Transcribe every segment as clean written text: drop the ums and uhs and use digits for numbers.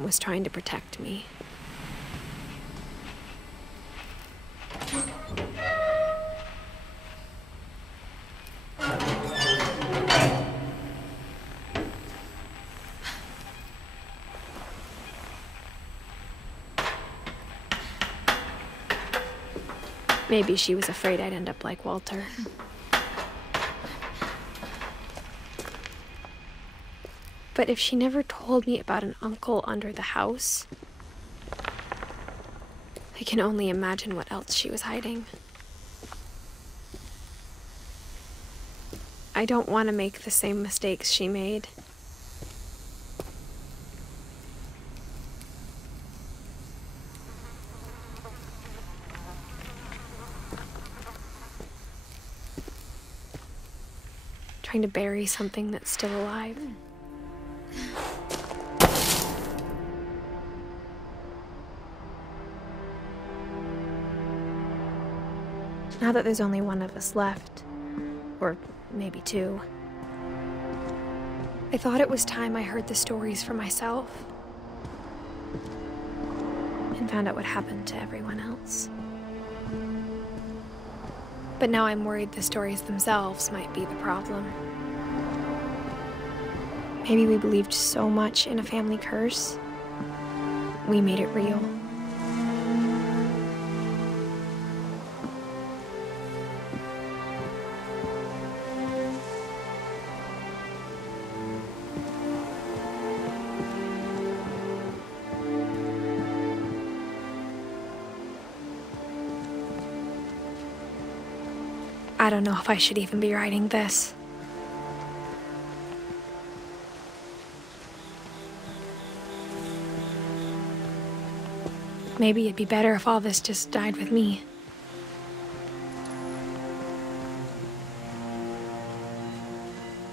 was trying to protect me. Maybe she was afraid I'd end up like Walter. But if she never told me about an uncle under the house, I can only imagine what else she was hiding. I don't want to make the same mistakes she made. Trying to bury something that's still alive. Now that there's only one of us left, or maybe two, I thought it was time I heard the stories for myself and found out what happened to everyone else. But now I'm worried the stories themselves might be the problem. Maybe we believed so much in a family curse, we made it real. I don't know if I should even be writing this. Maybe it'd be better if all this just died with me.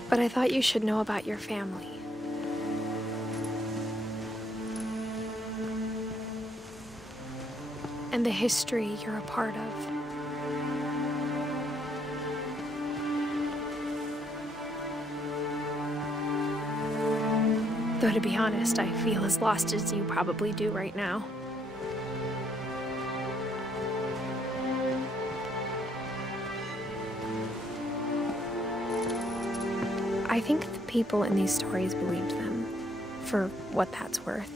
But I thought you should know about your family. And the history you're a part of. Though to be honest, I feel as lost as you probably do right now. I think the people in these stories believed them, for what that's worth.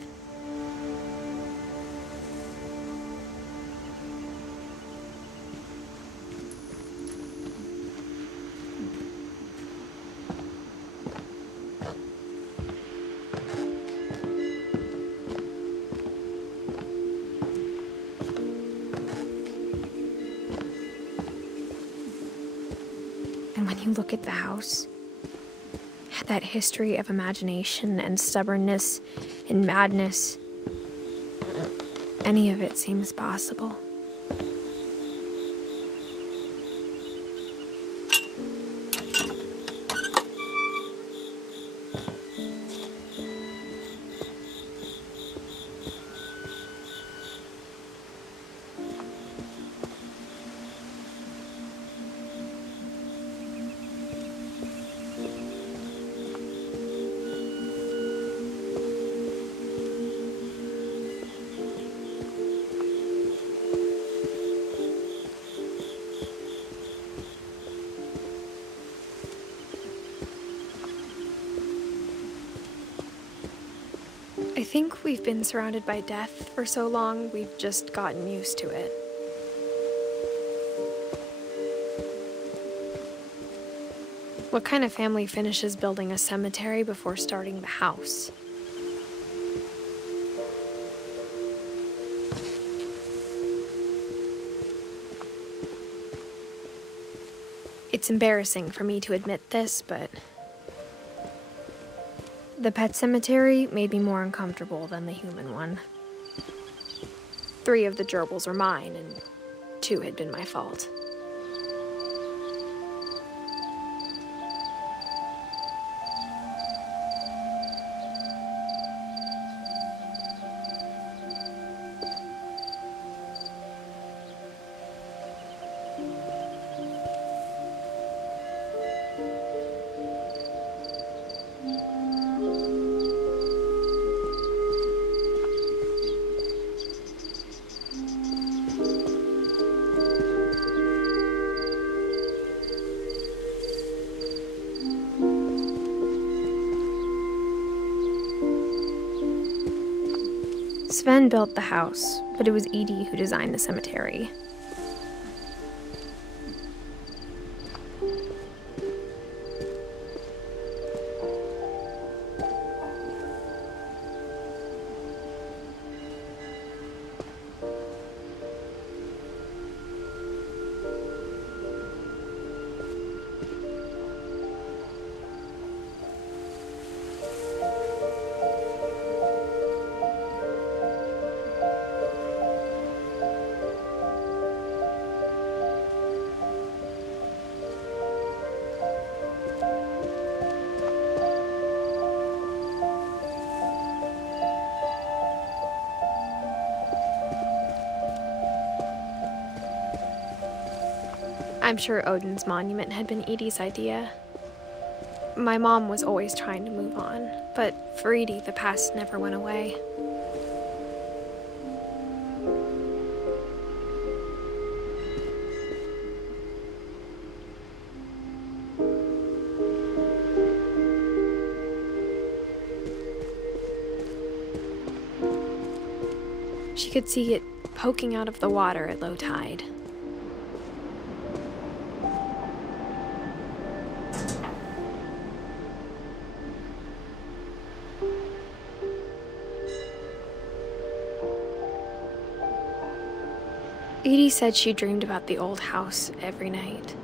And when you look at the house, that history of imagination and stubbornness and madness, any of it seems possible. I think we've been surrounded by death for so long, we've just gotten used to it. What kind of family finishes building a cemetery before starting the house? It's embarrassing for me to admit this, but the pet cemetery made me more uncomfortable than the human one. 3 of the gerbils were mine, and 2 had been my fault. Sven built the house, but it was Edie who designed the cemetery. I'm sure Odin's monument had been Edie's idea. My mom was always trying to move on, but for Edie, the past never went away. She could see it poking out of the water at low tide. Edie said she dreamed about the old house every night.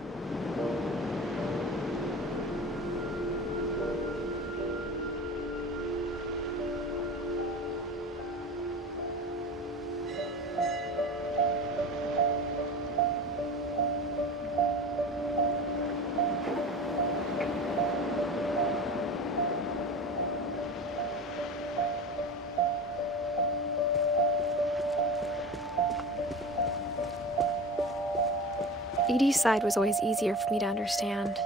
Edie's side was always easier for me to understand.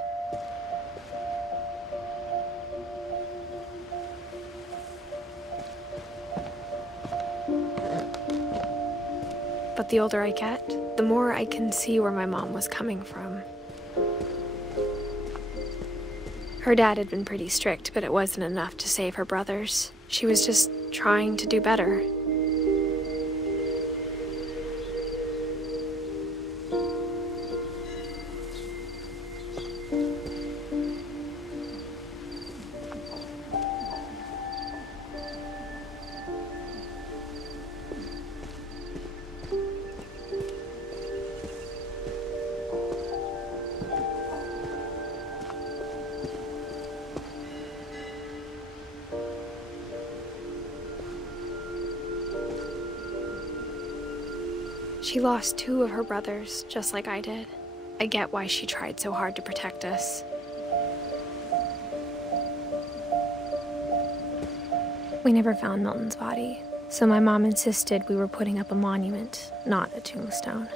But the older I get, the more I can see where my mom was coming from. Her dad had been pretty strict, but it wasn't enough to save her brothers. She was just trying to do better. She lost 2 of her brothers, just like I did. I get why she tried so hard to protect us. We never found Milton's body, so my mom insisted we were putting up a monument, not a tombstone.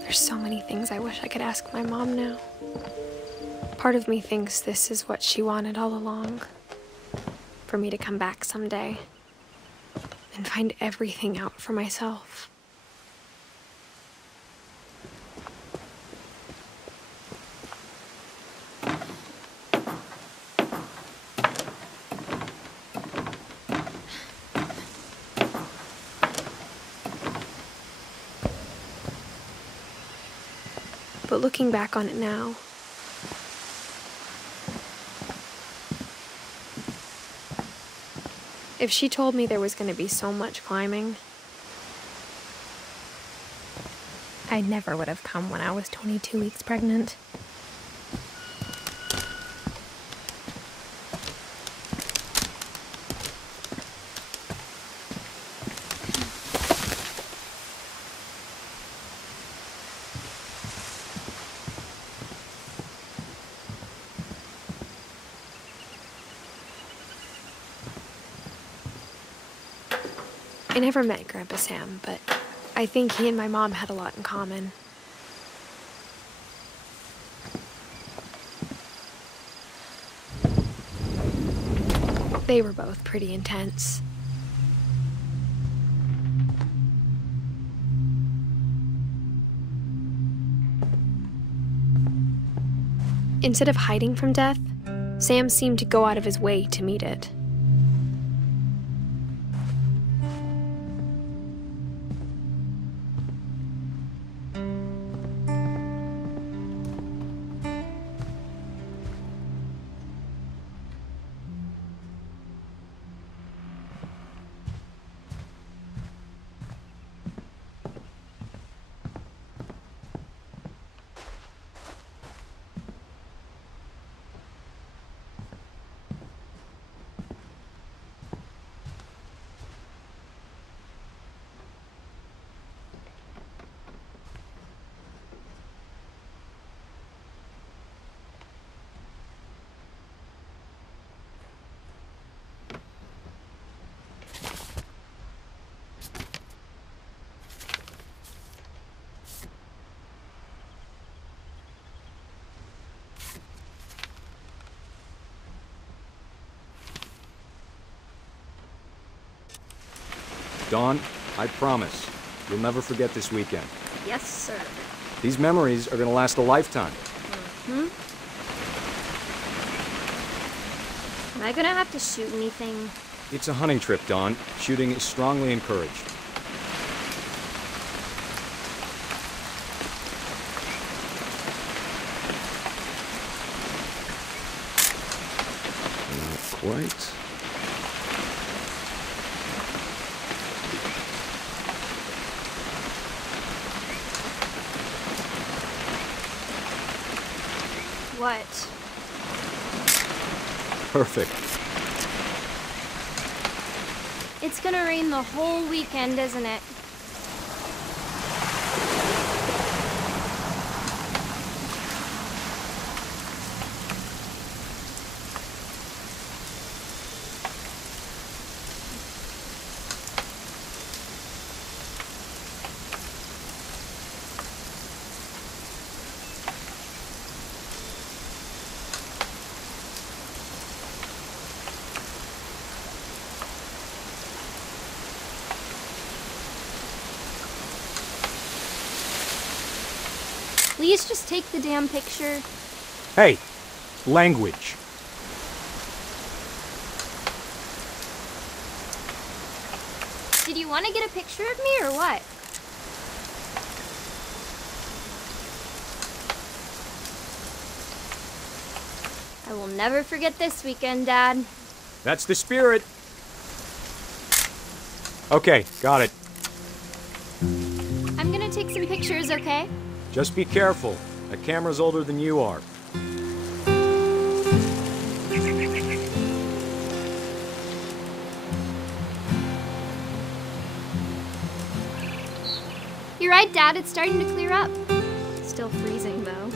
There's so many things I wish I could ask my mom now. Part of me thinks this is what she wanted all along. For me to come back someday and find everything out for myself. But looking back on it now, if she told me there was going to be so much climbing, I never would have come when I was 22 weeks pregnant. I never met Grandpa Sam, but I think he and my mom had a lot in common. They were both pretty intense. Instead of hiding from death, Sam seemed to go out of his way to meet it. Dawn, I promise, you'll never forget this weekend. Yes, sir. These memories are gonna last a lifetime. Am I gonna have to shoot anything? It's a hunting trip, Dawn. Shooting is strongly encouraged. Not quite. What? Perfect. It's gonna rain the whole weekend, isn't it? Please just take the damn picture. Hey, language. Did you want to get a picture of me or what? I will never forget this weekend, Dad. That's the spirit. Okay, got it. I'm gonna take some pictures, okay? Just be careful. That camera's older than you are. You're right, Dad. It's starting to clear up. Still freezing, though.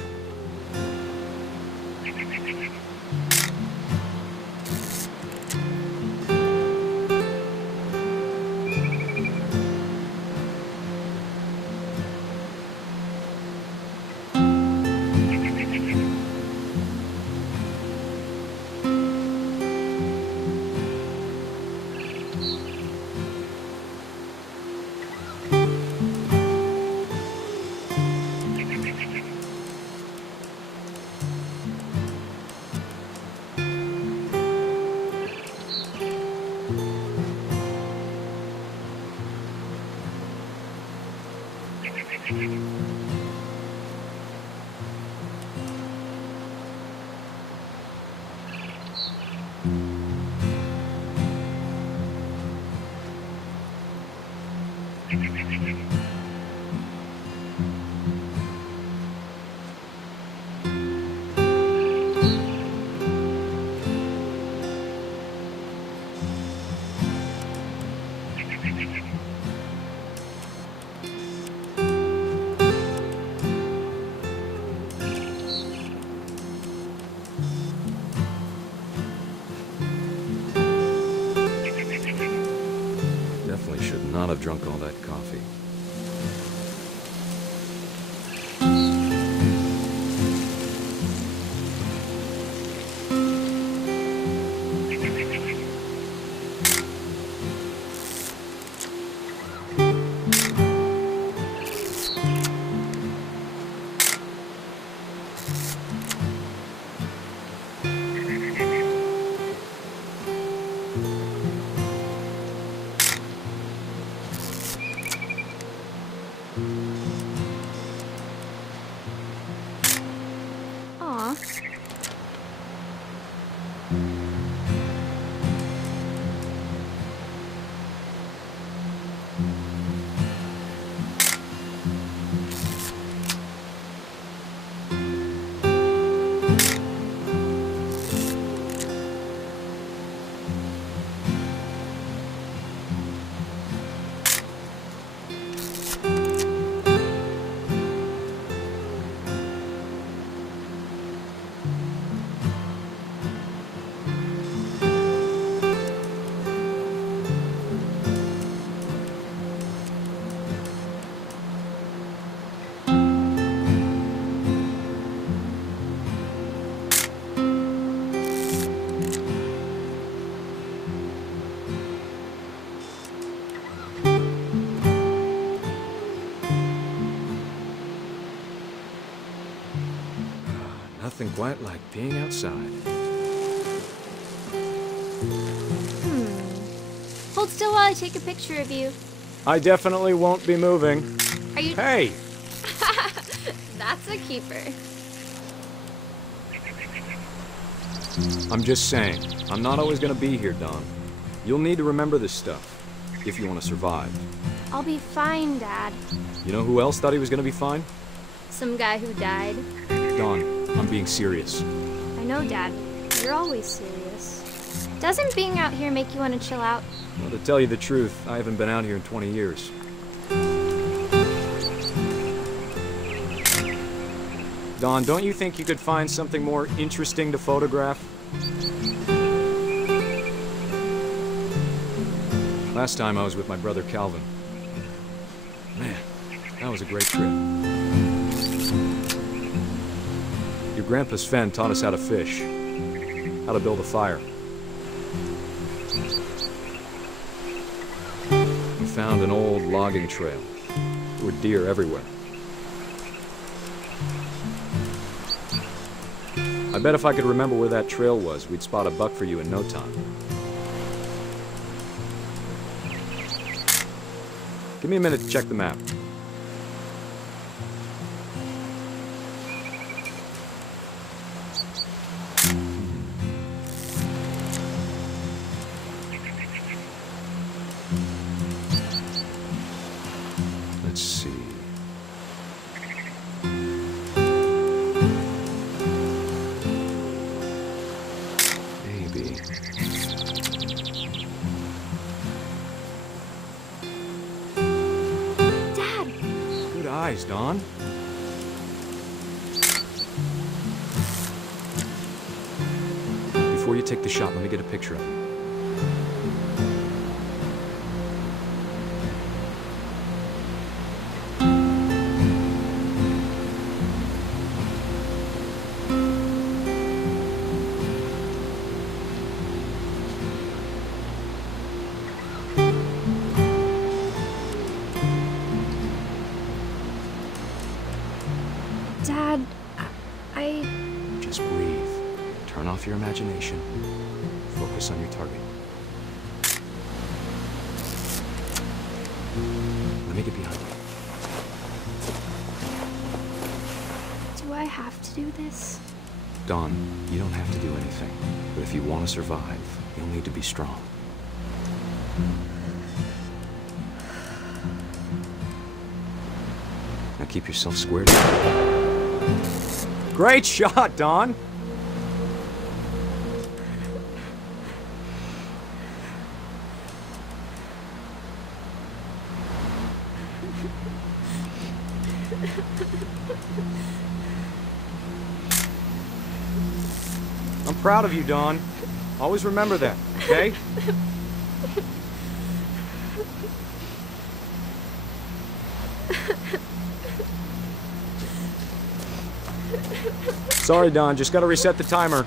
Definitely should not have drunk all that coffee. Nothing quite like being outside. Hold still while I take a picture of you. I definitely won't be moving. Are you... Hey! That's a keeper. I'm just saying, I'm not always gonna be here, Dawn. You'll need to remember this stuff, if you want to survive. I'll be fine, Dad. You know who else thought he was gonna be fine? Some guy who died. Dawn, I'm being serious. I know, Dad. You're always serious. Doesn't being out here make you want to chill out? Well, to tell you the truth, I haven't been out here in 20 years. Dawn, don't you think you could find something more interesting to photograph? Last time I was with my brother Calvin. Man, that was a great trip. Your grandpa Sven taught us how to fish, how to build a fire. We found an old logging trail. There were deer everywhere. I bet if I could remember where that trail was, we'd spot a buck for you in no time. Give me a minute to check the map. Let's see. Maybe. Dad! Good eyes, Dawn. Before you take the shot, let me get a picture of it. Dad, I... Just breathe. Turn off your imagination. Focus on your target. Let me get behind you. Do I have to do this? Dawn, you don't have to do anything. But if you want to survive, you'll need to be strong. Now keep yourself squared up. Great shot, Dawn! I'm proud of you, Dawn. Always remember that, okay? Sorry, Dawn. Just gotta reset the timer.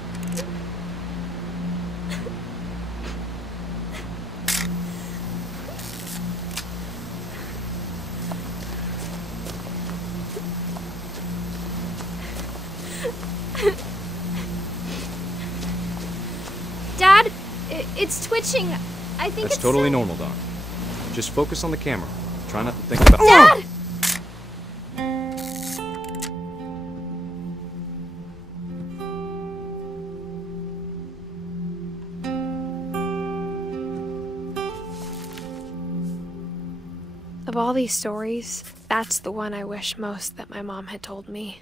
Dad, it's twitching. I think That's it's totally normal, Dawn. Just focus on the camera. Try not to think about... Dad! Of all these stories, that's the one I wish most that my mom had told me.